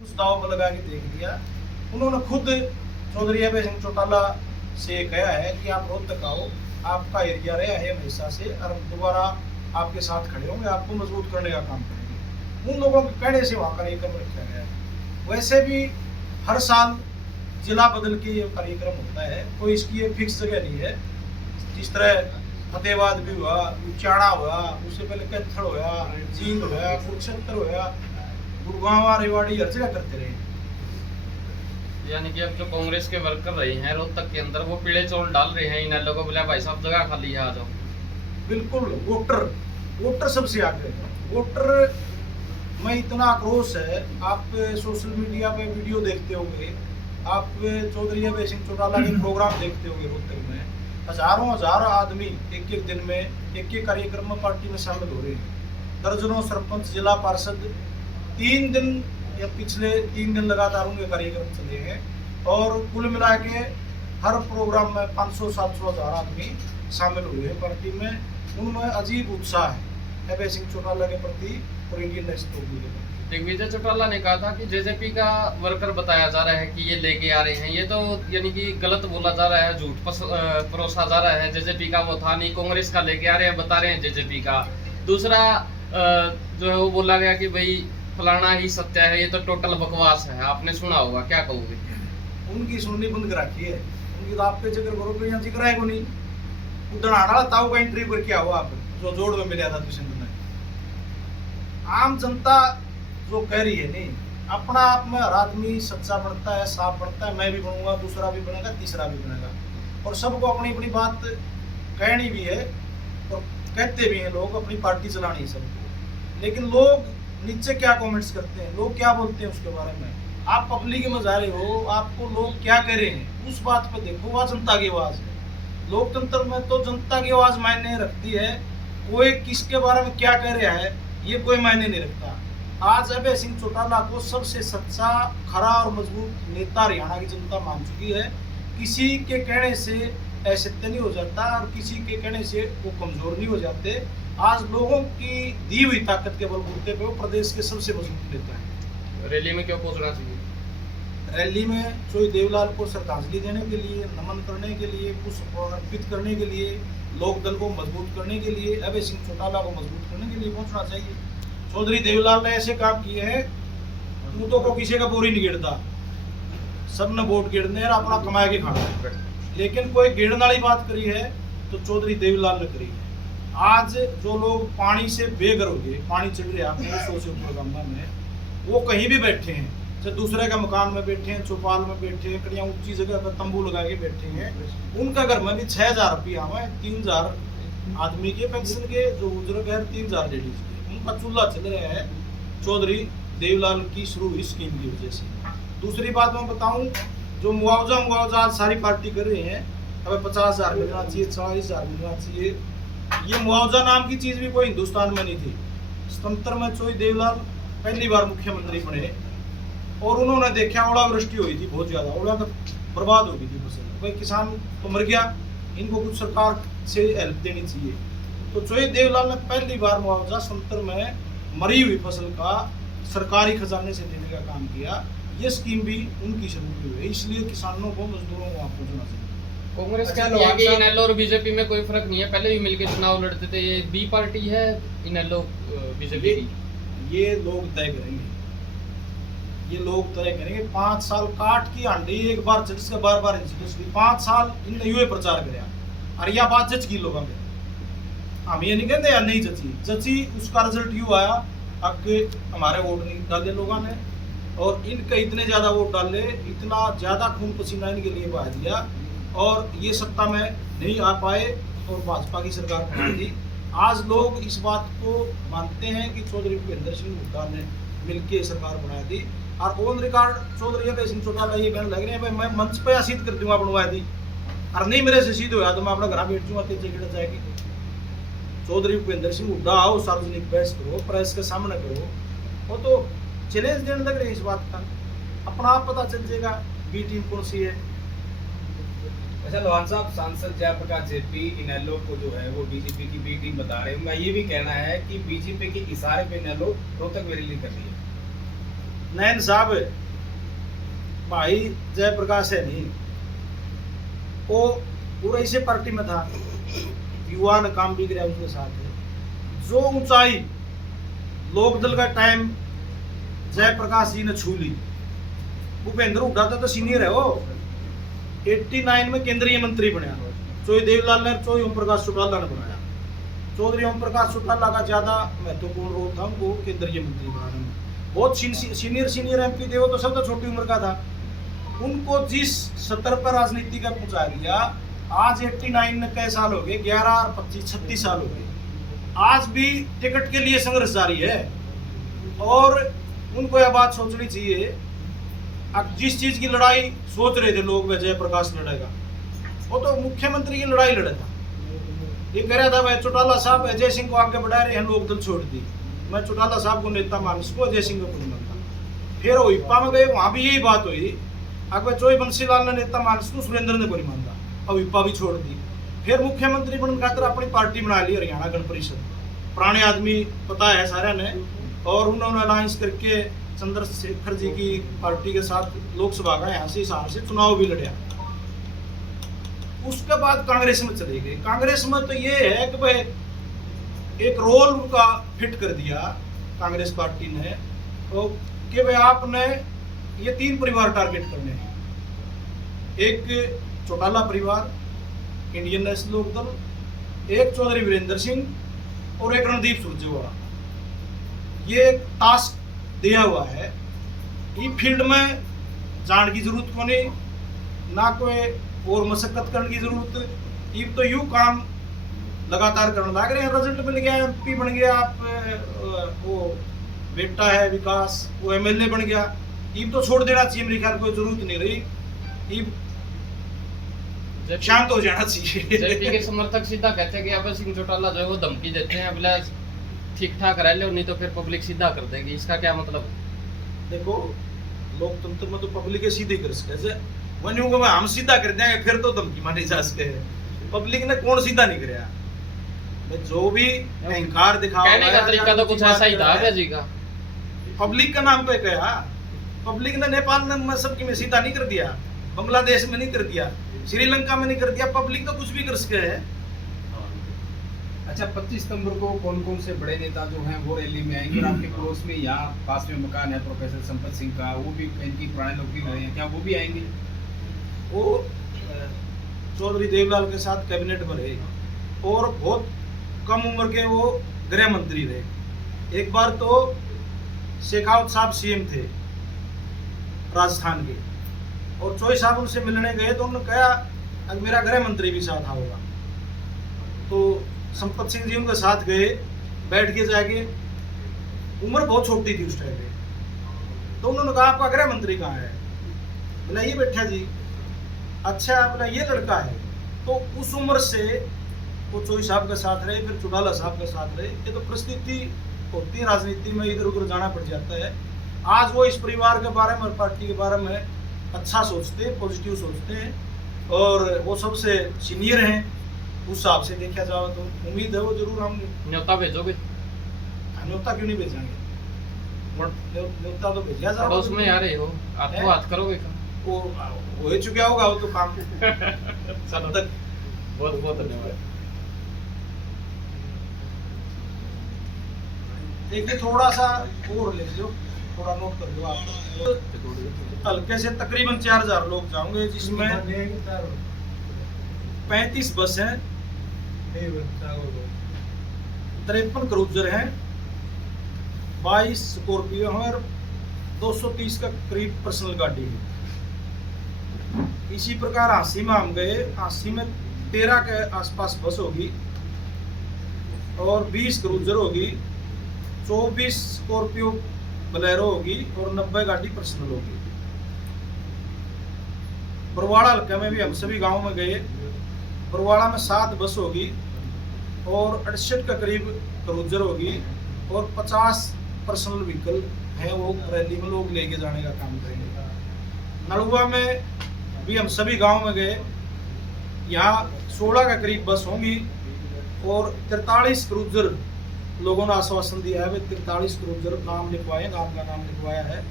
उस दाव पर लगा के देख दिया। उन्होंने खुद चौधरी अभय सिंह चौटाला से कहा है कि आप रोहतक आओ, आपका एरिया रहा है हमेशा से, और दोबारा आपके साथ खड़े होंगे, आपको मजबूत करने का काम करेंगे। उन लोगों के कहने से वहाँ कार्यक्रम रखा गया है। वैसे भी हर साल जिला बदल के ये कार्यक्रम होता है, कोई इसकी एक फिक्स जगह नहीं है। जिस तरह फतेहाबाद भी हुआ, उचाड़ा हुआ, उससे पहले कैथल हुआ, जींद हुआ, कुरुक्षेत्र हुआ, गुड़गांव, रेवाड़ी, हर जगह करते रहे। यानी कि अब जो कांग्रेस के वर्कर रहे हैं रोहतक के अंदर, वो पीले चौल डाल रहे हैं इन लोगों को, बोला भाई साहब जगह खाली है, आ जाओ। बिल्कुल, वोटर सबसे आगे है। वोटर में इतना आक्रोश है, आप सोशल मीडिया पे वीडियो देखते होंगे, आप चौधरी अभय सिंह चौटाला के प्रोग्राम देखते होंगे। रोहतक में हजारों हजार आदमी एक एक दिन में एक एक कार्यक्रम में पार्टी में शामिल हो रहे हैं। दर्जनों सरपंच, जिला पार्षद 3 दिन या पिछले 3 दिन लगातार उनके कार्यक्रम चले हैं, और कुल मिला के हर प्रोग्राम में 500-700 हजार आदमी शामिल हुए हैं पार्टी में। उनमें अजीब उत्साह है अभय सिंह चौटाला के प्रति और इंडियन नेशनल के प्रति। दिग्विजय चौटाला ने कहा था कि जेजेपी का वर्कर बताया जा रहा है कि ये लेके आ रहे हैं, ये तो यानी कि गलत बोला जा रहा है, झूठ परोसा जा रहा है। जेजेपी का वो था नहीं, कांग्रेस का लेके आ रहे हैं, बता रहे हैं जेजेपी का। दूसरा जो है वो बोला गया कि भाई फलाना ही सत्य है, ये तो टोटल बकवास है। आपने सुना होगा, क्या कहोगे? उनकी सुननी बंद कर रखी है, उनकी तो आप पे जिक्र करो तो यहाँ जिक्र है को नहीं। उदनाड़ा ताऊ का इंटरव्यू करके आओ आप, जो जोड़ में मिला था दुष्यंत में। आम जनता जो कह रही है नहीं, अपना आप में हर आदमी सच्चा बनता है, साफ बनता है। मैं भी बनूंगा, दूसरा भी बनेगा, तीसरा भी बनेगा, और सबको अपनी अपनी बात कहनी भी है और कहते भी हैं लोग, अपनी पार्टी चलानी है सबको। लेकिन लोग नीचे क्या कमेंट्स करते हैं, लोग क्या बोलते हैं उसके बारे में, आप पब्लिक में जा रहे हो, आपको लोग क्या कह रहे हैं उस बात पर देखो। वह जनता की आवाज़ है। लोकतंत्र में तो जनता की आवाज़ मायने रखती है। कोई किसके बारे में क्या कह रहा है ये कोई मायने नहीं रखता। आज अभय सिंह चौटाला को सबसे सच्चा, खरा और मजबूत नेता हरियाणा की जनता मान चुकी है। किसी के कहने से असत्य नहीं हो जाता, और किसी के कहने से वो कमजोर नहीं हो जाते। आज लोगों की दी हुई ताकत के बलबूते पे वो प्रदेश के सबसे मजबूत नेता है। रैली में क्यों पहुंचना चाहिए? रैली में चौधरी देवलाल को श्रद्धांजलि देने के लिए, नमन करने के लिए, कुछ अर्पित करने के लिए, लोकदल को मजबूत करने के लिए, अभय सिंह चौटाला को मजबूत करने के लिए पहुंचना चाहिए। चौधरी देवलाल ने ऐसे काम किए हैं, दूतों को किसी का बोरी नहीं गिरता, सब ने वोट गिरने और अपना कमा के खाना है। लेकिन कोई गिरने वाली बात करी है तो चौधरी देवलाल ने करी है। आज जो लोग पानी से बेघर हो गए, पानी चढ़ रहा है 100 से ऊपर गंगा में, वो कहीं भी बैठे हैं, चाहे दूसरे का मकान में बैठे हैं, चौपाल में बैठे हैं, कहीं ऊंची जगह पर तंबू लगा के बैठे हैं। उनका घर में भी 6,000 रुपया हुआ है, 3,000 आदमी के पेंशन के, जो बुजुर्ग है 3,000 लेडीज के, उनका चूल्हा चल रहा है चौधरी देवलाल की शुरू हुई स्कीम की वजह से। दूसरी बात मैं बताऊं, जो मुआवजा आज सारी पार्टी कर रही है, हमें 50,000 मिलना चाहिए, 40,000 मिलना चाहिए। ये मुआवजा नाम की चीज भी कोई हिंदुस्तान में नहीं थी। स्वतंत्र में चौधरी देवलाल पहली बार मुख्यमंत्री बने, और उन्होंने देखा ओलावृष्टि हुई थी, बहुत ज्यादा ओला तो बर्बाद हो गई थी फसल, कोई किसान तो मर गया, इनको कुछ सरकार से हेल्प देनी चाहिए। तो चौधरी देवलाल ने पहली बार मुआवजा स्वतंत्र में मरी हुई फसल का सरकारी खजाने से देने का काम किया। ये स्कीम भी उनकी शुरू हुई है, इसलिए किसानों को, मजदूरों को वहाँ पहुँचना चाहिए। कांग्रेस का किया कि इनेलो और बीजेपी में कोई फर्क नहीं है, पहले भी मिलकर चुनाव लड़ते थे। ये बी पार्टी है इनेलो बीजेपी की, ये लोग तय करेंगे, ये लोग तय करेंगे। 5 साल काट की आंटी एक बार जज के बार 5 साल इन युवे प्रचार कराया, और यह बात जज की लोगों में, हम ये नहीं कहते यार नहीं जची उसका रिजल्ट यू आया, अब हमारे वोट नहीं डाले लोगों ने, और इनके इतने ज्यादा वोट डाले, इतना ज्यादा खून पसीना इनके लिए बहा दिया, और ये सत्ता में नहीं आ पाए और भाजपा की सरकार बना दी। आज लोग इस बात को मानते हैं कि चौधरी भूपेंद्र सिंह हुड्डा ने मिलकर सरकार बना दी, और ऑन रिकॉर्ड चौधरी अभय सिंह चौटाला ये कहने लग रहे हैं भाई मैं मंच पे सीध कर दूंगा बनवा दी, और नहीं मेरे से सीध होया तो मैं अपना घर बैठ जाऊंगा, तेज गिर जाएगी। चौधरी भूपेंद्र सिंह हुड्डा आओ, सार्वजनिक बहस करो, प्रेस के सामने करो, वो तो चैलेंज देने लग रहे हैं इस बात का। अपना आप पता चल जाएगा बी टीम कौन सी है। अच्छा लोहान साहब, सांसद जयप्रकाश जेपी इनेलो को जो है वो बीजेपी की बी टीम बता रहे हैं। उनका ये भी कहना है कि बीजेपी के इशारे पे इनेलो रोहतक में रैली कर रही है। नैन साहब भाई जयप्रकाश है नहीं, वो पूरा इसी पार्टी में था, युवा ने काम भी किया उसके साथ है। जो ऊंचाई लोकदल का टाइम जयप्रकाश जी ने छू ली, भूपेंद्र हुड्डा तो सीनियर है वो, 89 में केंद्रीय मंत्री बनया, चौधरी देवलाल ने चौधरी ओम प्रकाश चौटाला ने बनाया। चौधरी ओम प्रकाश चौटाला का ज्यादा महत्वपूर्ण रोल था उनको केंद्रीय मंत्री बनाने में। बहुत सीनियर एमपी थे वो, तो सबसे छोटी उम्र का था। उनको जिस स्तर पर राजनीति का पहुंचा दिया, आज 89 में कई साल हो गए, 11 और 25 36 साल हो गए, आज भी टिकट के लिए संघर्ष जारी है। और उनको यह बात सोचनी चाहिए, अब जिस चीज की लड़ाई सोच रहे थे लोग वह जयप्रकाश लड़ेगा, वो तो मुख्यमंत्री की लड़ाई लड़ा था। ये कह रहा था भाई चौटाला साहब अजय सिंह को आगे बढ़ा रहे हैं, लोकदल छोड़ दी, मैं चौटाला साहब को नेता मानस को अजय सिंह को नहीं मानता। फिर हिप्पा में गए, वहां भी यही बात हुई, अगर चोई बंसीलाल ने नेता मानस को सुरेंद्र ने को नहीं मानता, अब हिप्पा भी छोड़ दी। फिर मुख्यमंत्री बनने खातिर अपनी पार्टी बना ली हरियाणा गण परिषद, पुराने आदमी पता है सारे ने, और उन्होंने अलायंस करके चंद्रशेखर जी की पार्टी के साथ लोकसभा का यहाँ से हिसाब से चुनाव भी लड़ा। उसके बाद कांग्रेस में चले गए। कांग्रेस में तो ये है कि भाई एक रोल उनका फिट कर दिया कांग्रेस पार्टी ने, तो कि भाई आपने ये 3 परिवार टारगेट करने हैं, एक चौटाला परिवार, इंडियन नेशनल लोकदल, एक चौधरी वीरेंद्र सिंह और एक रणदीप सुरजेवाला। ये टास्क दिया हुआ है, ये फील्ड में जान की जरूरत को नहीं, ना कोई और मशक्कत करने की जरूरत। ये तो यूं काम लगातार करने लग रहे हैं, रिजल्ट मिल गया, एमपी बन गया, आप वो बेटा है विकास, वो एमएलए बन गया, ये तो छोड़ देना चाहिए, मेरे ख्याल कोई जरूरत नहीं रही, ये शांत हो जाना चाहिए। जेपी के समर्थक सीधा कहते हैं कि अभय सिंह चौटाला जो है वो धमकी देते हैं, बोला ठीक ठाक रह लो नहीं तो फिर पब्लिक सीधा कर देगी, इसका क्या मतलब? देखो लोकतंत्र में तो पब्लिक है सीधे कर सके, वन्यू को हम सीधा कर देंगे फिर तो धमकी मानी जा सके। पब्लिक ने कौन सीधा नहीं कराया, जो भी अहंकार दिखावा, कहने का तरीका तो कुछ ऐसा ही था अभय जी का। पब्लिक का नाम पे कहा, पब्लिक ने नेपाल में सबकी में सीधा नहीं कर दिया, बांग्लादेश में नहीं कर दिया, श्रीलंका में नहीं कर दिया, पब्लिक तो कुछ भी कर सके है। अच्छा, 25 सितंबर को कौन कौन से बड़े नेता जो हैं वो रैली में आएंगे? और आपके पड़ोस में यहाँ पास में मकान है प्रोफेसर संपत सिंह का, वो भी इनकी पुराने लोग भी रहे हैं, क्या वो भी आएंगे? वो चौधरी देवलाल के साथ कैबिनेट में रहे और बहुत कम उम्र के वो गृह मंत्री रहे। एक बार तो शेखावत साहब सीएम थे राजस्थान के, और चौधरी साहब उनसे मिलने गए तो उन्होंने कहा अब मेरा गृह मंत्री भी साथ आओगा, तो संपत सिंह जी उनके साथ गए, बैठ के जाके, उम्र बहुत छोटी थी उस टाइम पे, तो उन्होंने कहा आपका गृह मंत्री कहाँ है? बोला ये बैठा जी। अच्छा, बोला ये लड़का है। तो उस उम्र से वो चौधरी साहब के साथ रहे, फिर चौटाला साहब के साथ रहे। ये तो परिस्थिति होती है राजनीति में, इधर उधर जाना पड़ जाता है। आज वो इस परिवार के बारे में और पार्टी के बारे में अच्छा सोचते हैं, पॉजिटिव सोचते हैं, और वो सबसे सीनियर हैं, उस हिसाब से देखा जाए तो उम्मीद है वो जरूर हम न्योता भेजोगे? न्योता क्यों नहीं भेजेंगे, न्योता तो भेजा जाए। पड़ोस में आ रहे हो, आपको हाथ करोगे क्या? वो हो चुका होगा वो तो काम सब तक। बहुत बहुत धन्यवाद। देखिए थोड़ा सा और ले लो, थोड़ा नोट कर लो आप। हल्के से तकरीबन 4000 लोग जाओगे, जिसमें 35 बस हैं, 53 क्रूजर हैं, 22 स्कॉर्पियो हैं और 230 का करीब पर्सनल गाड़ी है। इसी प्रकार हांसी में हम गए, हांसी में 13 के आसपास बस होगी और 20 क्रूजर होगी, 24 स्कॉर्पियो बोलेरो होगी और 90 गाड़ी पर्सनल होगी। बरवाड़ा हल्के में भी हम सभी गांव में गए, बरवाड़ा में 7 बस होगी और 68 का करीब क्रूजर होगी और 50 पर्सनल व्हीकल है, वो रैली में लोग लेके जाने का काम करेंगे। नलुआ में भी हम सभी गांव में गए, यहाँ 16 का करीब बस होंगी और 43 क्रूजर लोगों ने आश्वासन दिया है, 43 क्रूजर नाम लिखवाए, गांव का नाम लिखवाया है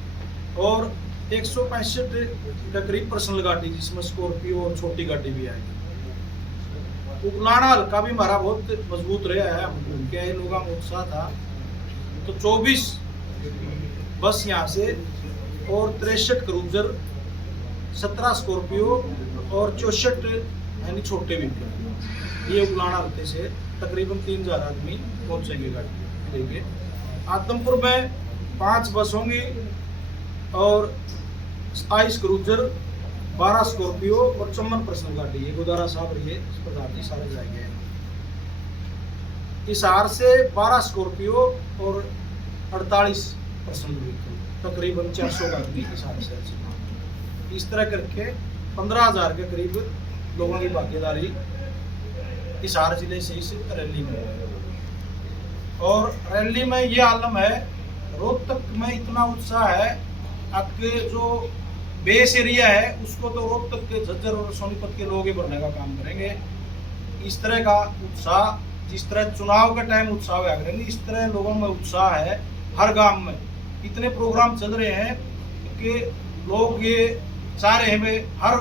और 165 के करीब पर्सनल गाड़ी, जिसमें स्कॉर्पियो और छोटी गाड़ी भी आएगी। उगलाना हल्का भी हमारा बहुत मजबूत रहा है, हम क्या लोगों में उत्साह था। तो 24 बस यहाँ से और 63 क्रूजर, 17 स्कॉर्पियो और 64 यानी छोटे व्हीकल, ये उगलाना हल्के से तकरीबन 3000 आदमी पहुंचेंगे गाड़ी लेके। आदमपुर में 5 बस होंगी और 27 क्रूजर, 12 स्कॉर्पियो और 54 पर्सनल गाड़ी है। गुदारा साहब रही अस्पताल सारे जाएंगे। हिसार से 12 स्कॉर्पियो और 48 पर्सनल व्हीकल, तकरीबन 400 आदमी हिसार से। इस तरह करके 15,000 के करीब लोगों की भागीदारी हिसार जिले से इस रैली में है। और रैली में ये आलम है, रोहतक में इतना उत्साह है, आपके जो बेस एरिया है उसको तो रोहतक के झज्जर और सोनीपत के लोग ही भरने का काम करेंगे। इस तरह का उत्साह, जिस तरह चुनाव के टाइम उत्साह हुआ करेंगे, इस तरह लोगों में उत्साह है। हर गांव में इतने प्रोग्राम चल रहे हैं कि लोग ये चाह रहे हैं हर